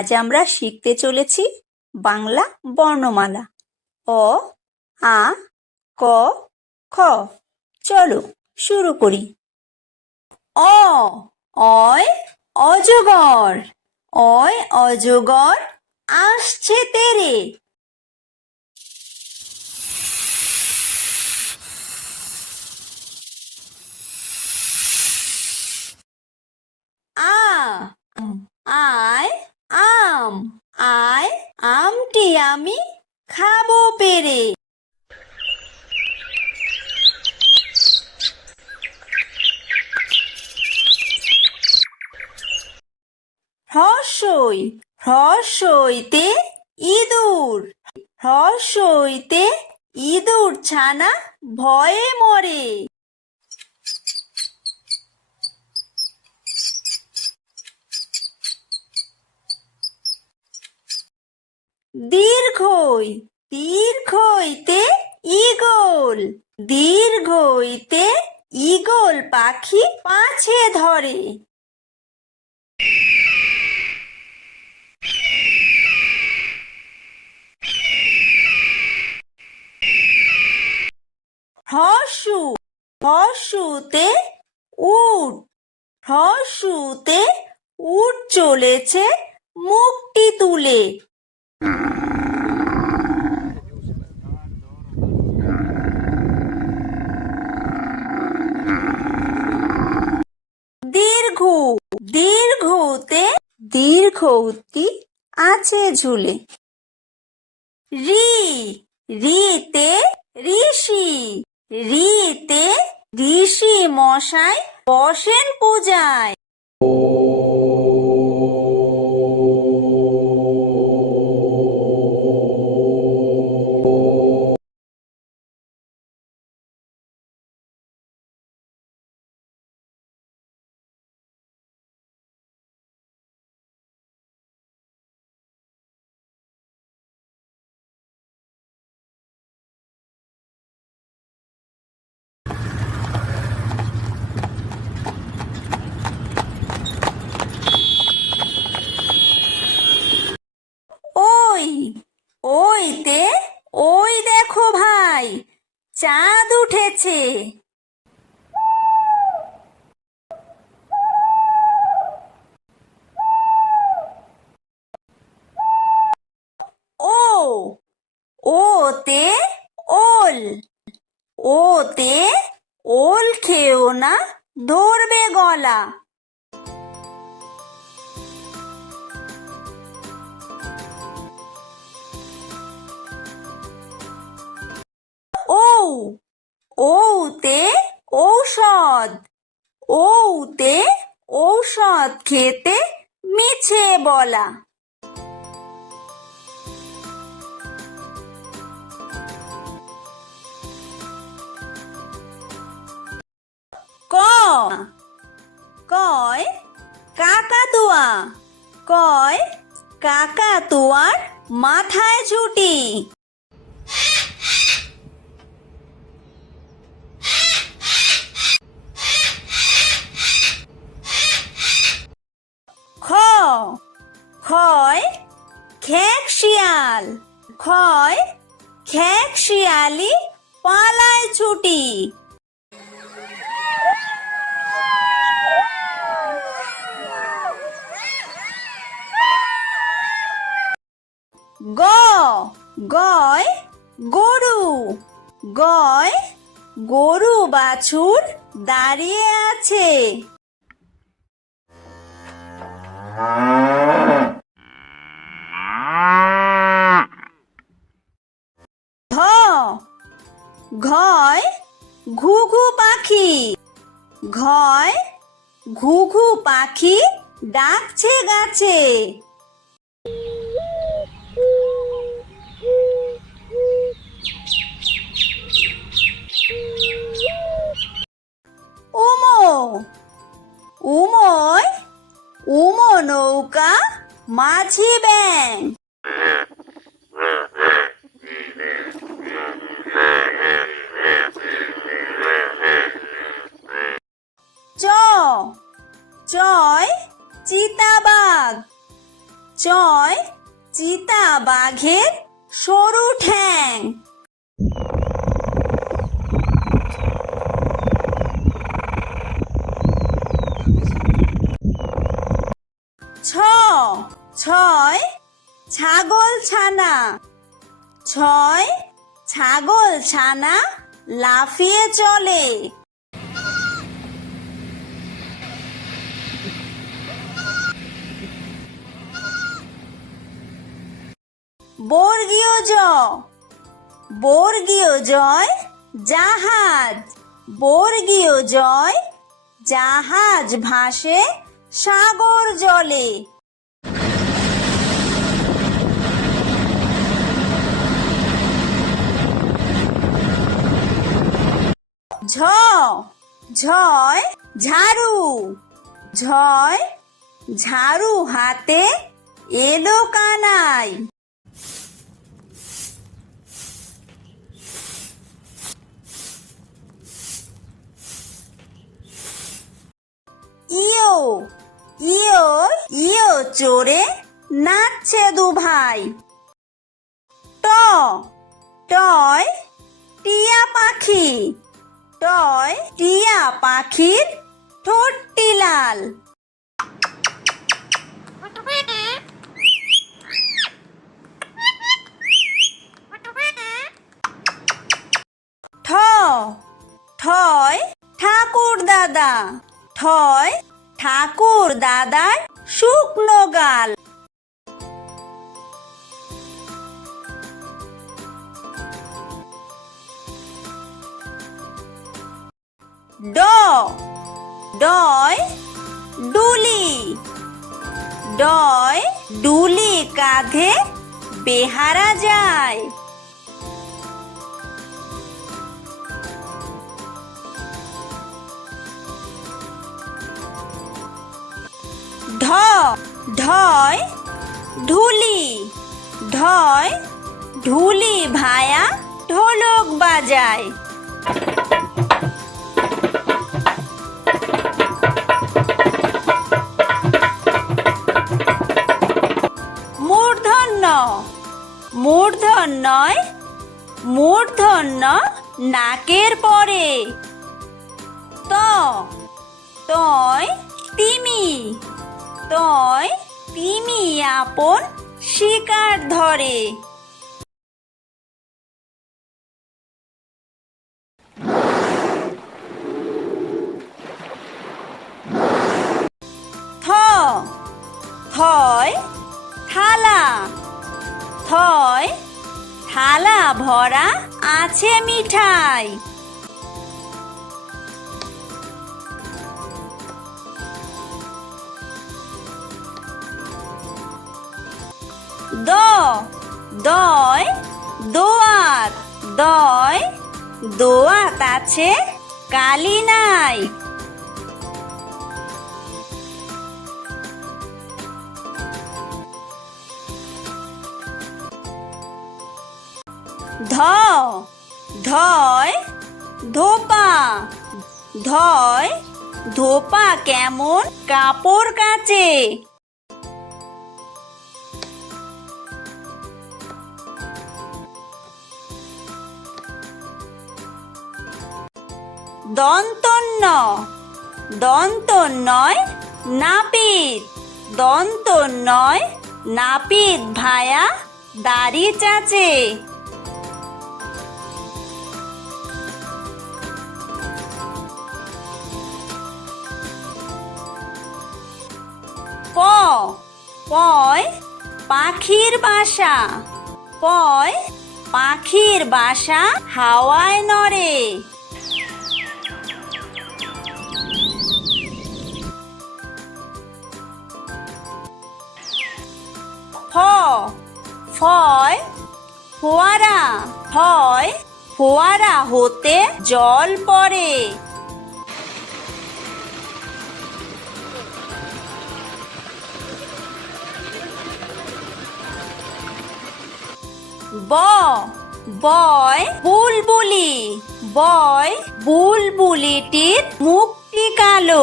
আজ আমরা শিখতে চলেছি বাংলা বর্ণমালা অ, আ, ক, খ। চলো শুরু করি। অ, অয় অজগর, অয় অজগর আসছে তেরে। আ, আয় আম, আয় আমটি আমি খাবো পেরে। হ্রস্বই, হ্রস্বইতে ইঁদুর, হ্রস্বইতে ইঁদুর ছানা ভয়ে মরে। দীর্ঘই, দীর্ঘইতে ঈগল, দীর্ঘইতে ঈগল পাখি পাছে ধরে। হ্রস্বু, হ্রস্বুতে উট, হ্রস্বুতে উট চলেছে মুখটি তুলে। দীর্ঘ, দীর্ঘতে দীর্ঘউতি আছে ঝুলে। রি, রিতে ঋষি, রিতে ঋষি মশাই বসেন পূজায়। ওই, ওইতে ওই দেখো ভাই চাঁদ উঠেছে। ও, ওতে ওল, ওতে ওল খেও না ধরবে গলা। ও, ওতে ঔষধ, ওতে ঔষধ খেতে মিছে বলা। ক, কয় কাকাতুয়া, কয় কাকাতুয়ার মাথায় ঝুঁটি। খ, খয় খেক শিয়াল, খয় খেক শিয়ালি পালায় ছুটি। গ, গয় গরু, গয় গরু বাছুর দাঁড়িয়ে আছে। ঘ, ঘয় ঘুঘু পাখি, ঘয় ঘুঘু পাখি ডাকছে গাছে। উমো, উময় উমো নৌকা মাঝি ব্যাং। চ, চয় চিতাবাঘ, চয় চিতা বাঘের সরু ঠ্যাং। ছ ছয় ছাগল ছানা। ছয় ছাগল ছানা লাফিয়ে চলে। বর্গীয় জ বর্গীয় জয় জাহাজ। বর্গীয় জয় জাহাজ ভাসে সাগর জলে। ঝ ঝয় ঝাড়ু। ঝয় ঝাড়ু হাতে এলো কানাই। ইয়ো ইয়ো ইয়ো চড়ে নাচছে দু ভাই। ট টয় টিয়া পাখি। টয় টিয়া পাখির ঠোঁটটি লাল। ঠ ঠয় ঠাকুর দাদা। ঠয় ঠাকুর দাদার শুকনো গাল। ড ডয় ডুলি। ডয় ডুলি কাঁধে বেহারা যায়। ঢ ঢয় ঢুলি। ঢয় ঢুলি ভায়া ঢোলক বাজায়। মূর্ধন্য মূর্ধন্যয় মূর্ধন্য নাকের পরে। ত তয় তিমি। তয় তিমি আপন শিকার ধরে। থ থয় থালা। থয় থালা ভরা আছে মিঠাই। দ দয় দোয়াত। দয় দোয়াত আছে কালি নাই। ধ ধয় ধোপা। ধয় ধোপা কেমন কাপড় কাচে। দন্তন্য দন্তন্যয় নাপিত। দন্তন্যয় নাপিত ভায়া দাড়ি চাচে। প পয় পাখির বাসা। পয় পাখির বাসা হাওয়ায় নড়ে। ফ ফয় ফোয়ারা। ফয় ফোয়ারা হতে জল পড়ে। ব বয় বুলবুলি। বয় বুলবুলিটির মুখটি কালো।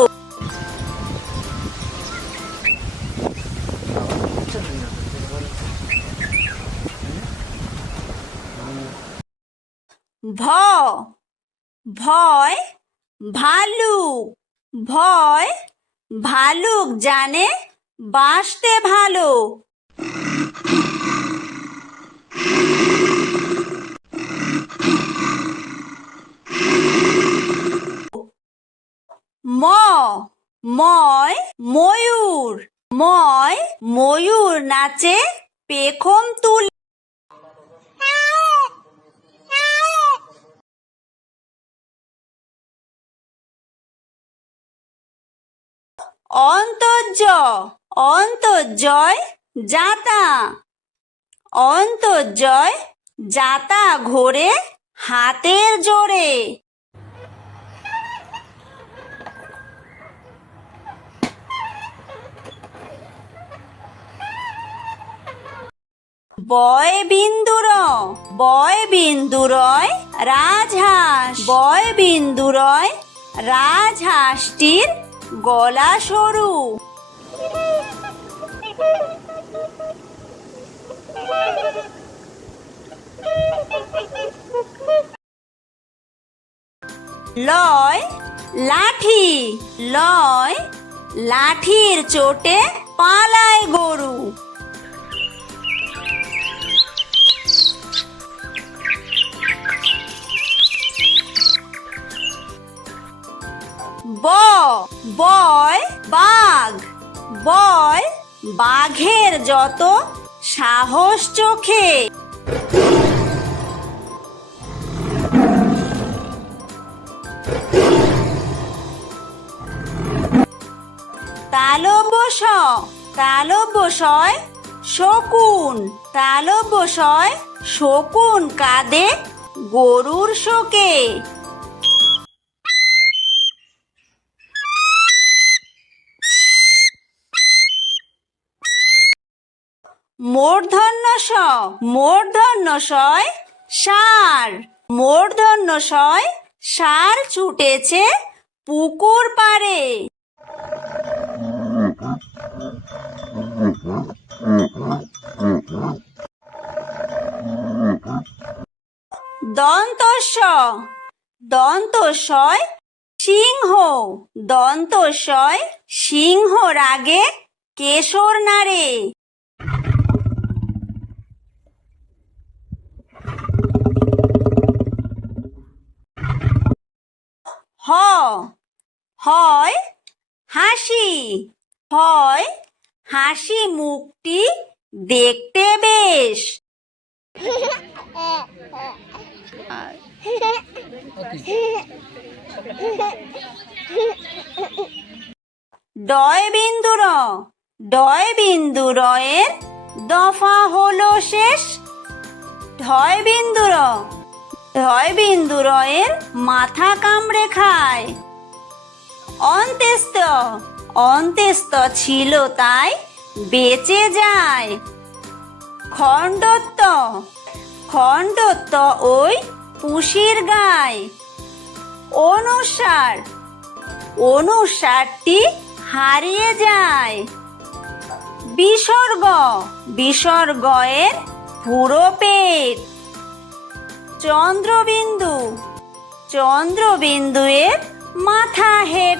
ভ ভয় ভালুক ভয় ভালুক জানে বাঁচতে ভালো। ম ময় ময়ূর ময় ময়ূর নাচে পেখম তুলে। অন্তর্য অন্তর্জয় যাতা অন্তর্জয় যাতা ঘোরে হাতের জোরে। বয় বিন্দুরয় রাজহাঁস বয় বিন্দুরয় রাজহাঁসটির গলা সরু। লয় লাঠি লয় লাঠির চোটে পালায় গরু। বয় বাঘ বয় বাঘের যত সাহস চোখে। তালব্যশয় শকুন তালব্যশয় শকুন কাঁদে গরুর শোকে। মূর্ধন্যশয় ষাঁড় মূর্ধন্যশয় ষাঁড় ছুটেছে পুকুর পাড়ে। দন্তস্বয় সিংহ দন্তস্বয় সিংহ রাগে কেশর নাড়ে। হয় হাসি মুখটি দেখতে বেশ। ডয় বিন্দুরয়ের দফা হলো শেষ। ঢয় বিন্দুরয়ের মাথা কামড়ে খায়। অন্ত্যেস্ত ছিল তাই বেঁচে যায়। খণ্ডত্ব ওই পুষির গায়। অনুসারটি হারিয়ে যায়। বিসর্গয়ের পুরো পেট। চন্দ্রবিন্দুয়ের মাথা হেঁট।